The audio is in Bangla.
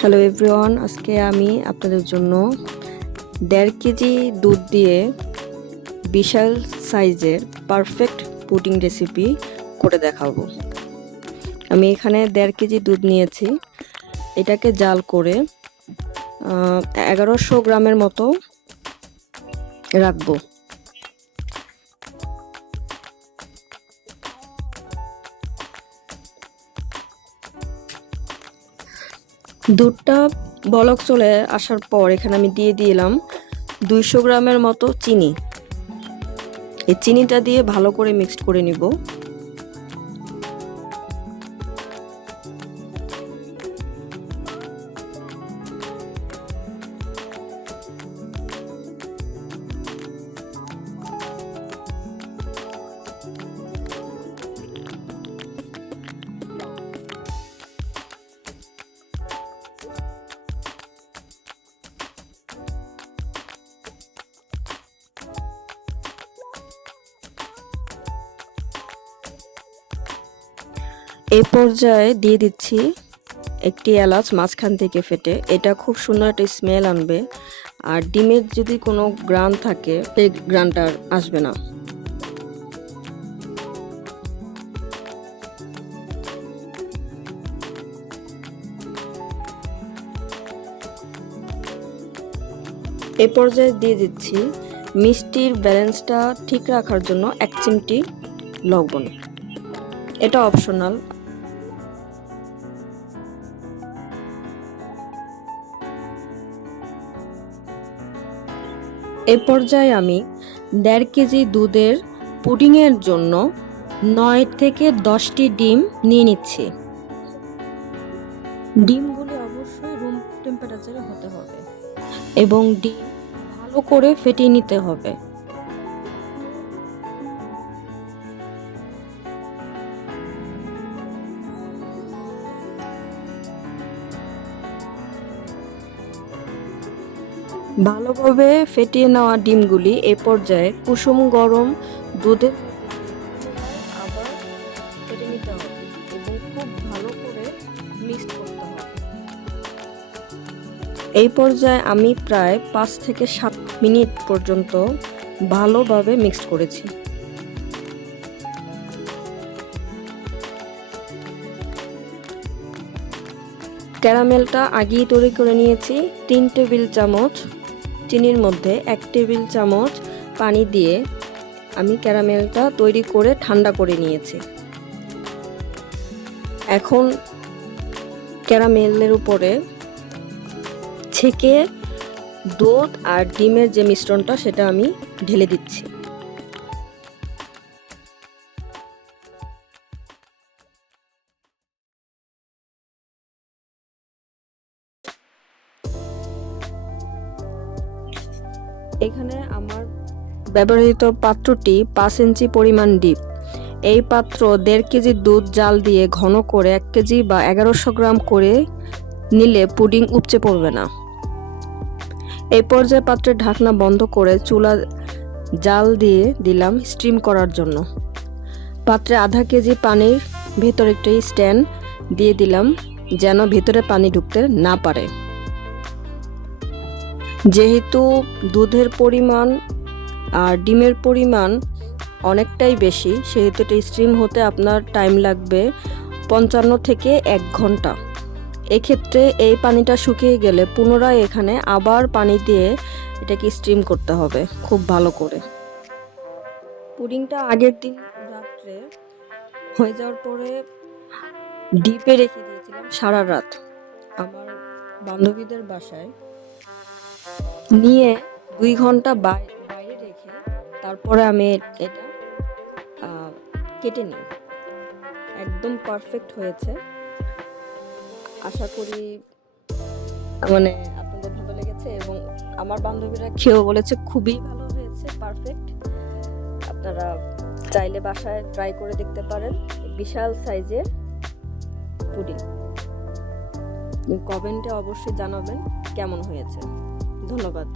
হ্যালো এভরিওয়ান আজকে আমি আপনাদের জন্য দেড় কেজি দুধ দিয়ে বিশাল সাইজের পারফেক্ট পুডিং রেসিপি করে দেখাবো। আমি এখানে দেড় কেজি দুধ নিয়েছি। এটাকে জাল করে এগারোশো গ্রামের মতো রাখব। দুধটা বলক চলে আসার পর এখানে আমি দিয়ে দিলাম দুইশো গ্রামের মতো চিনি। এই চিনিটা দিয়ে ভালো করে মিক্সড করে নিব। এই পর্যায়ে দিয়ে দিচ্ছি একটি এলাচ মাঝখান থেকে ফেটে। এটা খুব সুন্দর একটা স্মেল আনবে। আর ডিমের যদি কোনো গ্রান থাকে, সেই গ্রানটা আসবে না। এ পর্যায়ে দিয়ে দিচ্ছি মিষ্টির ব্যালেন্সটা ঠিক রাখার জন্য এক চিমটি লবণ। এটা অপশনাল এ পর্যায়ে আমি দেড় কেজি দুধের পুডিংয়ের জন্য নয় থেকে দশটি ডিম নিয়ে নিচ্ছি। ডিমগুলি অবশ্যই রুম টেম্পারেচারে হতে হবে এবং ডিম ভালো করে ফেটিয়ে নিতে হবে। ভালোভাবে ফেটিয়ে নেওয়া ডিমগুলি এ পর্যায়ে কুসুম গরম হবে। এই পর্যায়ে আমি প্রায় পাঁচ থেকে সাত মিনিট পর্যন্ত ভালোভাবে মিক্সড করেছি। ক্যারামেলটা আগেই তৈরি করে নিয়েছি, তিন টেবিল চামচ চিনির মধ্যে এক টেবিল চামচ পানি দিয়ে আমি ক্যারামেলটা তৈরি করে ঠান্ডা করে নিয়েছি। এখন ক্যারামেলের উপরে ছেঁকে দুধ আর ডিমের যে মিশ্রণটা সেটা আমি ঢেলে দিচ্ছি। এখানে আমার ব্যবহৃত পাত্রটি পাঁচ ইঞ্চি পরিমাণ ডিপ এই পাত্র দেড় কেজি দুধ জাল দিয়ে ঘন করে এক কেজি বা এগারোশো গ্রাম করে নিলে পুডিং উপচে পড়বে না। এই পর্যায়ে পাত্রের ঢাকনা বন্ধ করে চুলা জাল দিয়ে দিলাম স্টিম করার জন্য। পাত্রে আধা কেজি পানির ভেতর একটি স্ট্যান্ড দিয়ে দিলাম যেন ভেতরে পানি ঢুকতে না পারে। যেহেতু দুধের পরিমাণ আর ডিমের পরিমাণ অনেকটাই বেশি, সেহেতু এটা স্টিম হতে আপনার টাইম লাগবে পঞ্চান্ন থেকে এক ঘণ্টা। এক্ষেত্রে এই পানিটা শুকিয়ে গেলে পুনরায় এখানে আবার পানি দিয়ে এটাকে স্টিম করতে হবে খুব ভালো করে। পুডিংটা আগের দিন রাত্রে হয়ে যাওয়ার পরে ডিপে রেখে দিয়েছিলাম সারা রাত। আমার বান্ধবীদের বাসায় নিয়ে দুই ঘণ্টা বাইরে রেখে তারপরে আমি এটা কেটে নিই। একদম পারফেক্ট হয়েছে। আশা করি মানে আপনাদের ভালো লেগেছে এবং আমার বান্ধবীরা খেয়েও বলেছে খুবই ভালো হয়েছে পারফেক্ট আপনারা চাইলে বাসায় ট্রাই করে দেখতে পারেন। বিশাল সাইজের পুডিং। কমেন্টে অবশ্যই জানাবেন কেমন হয়েছে। ধন্যবাদ।